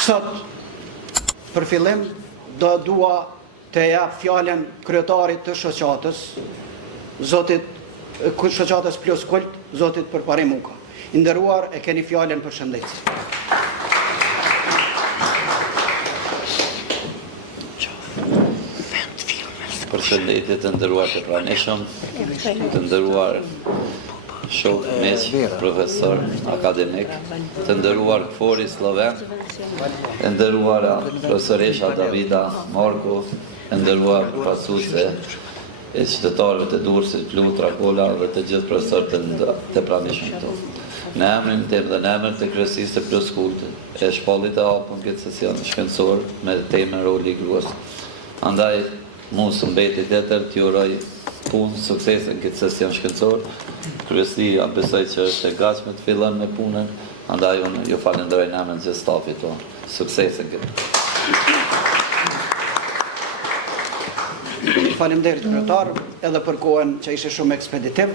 Sot, për fillim, do dua të jap fjalën kryetarit të shoqatës, shoqatës Plus Kult, zotit Përpari Muka. I nderuar, e keni fjalën, përshëndetje. Përshëndetje të nderuar të pranishëm, të nderuar shok, miq, profesor, akademik, të nderuar këfori sloven, të nderuar profesoresha Davida Marko, të nderuar pasuese e qytetarëve të Durrësit, Flutra, Kola dhe të gjithë profesorët të pranishëm këtu. Në emrin tim dhe në emrin të kryesisë të Plus Kult, e shpallit e hapun këtë sesion shkencor me temën roli i gruas. Andaj, mu së mbeti tjetër t'ju uroj punë, suksesin këtë sesion shkencor. Kryesia besoj që është e gatshme të fillon me punën, andaj unë ju falenderoj në emrin të stafit tonë. Suksesin këtë. Faleminderit kryetar, edhe për kohën që ishte shumë ekspeditiv.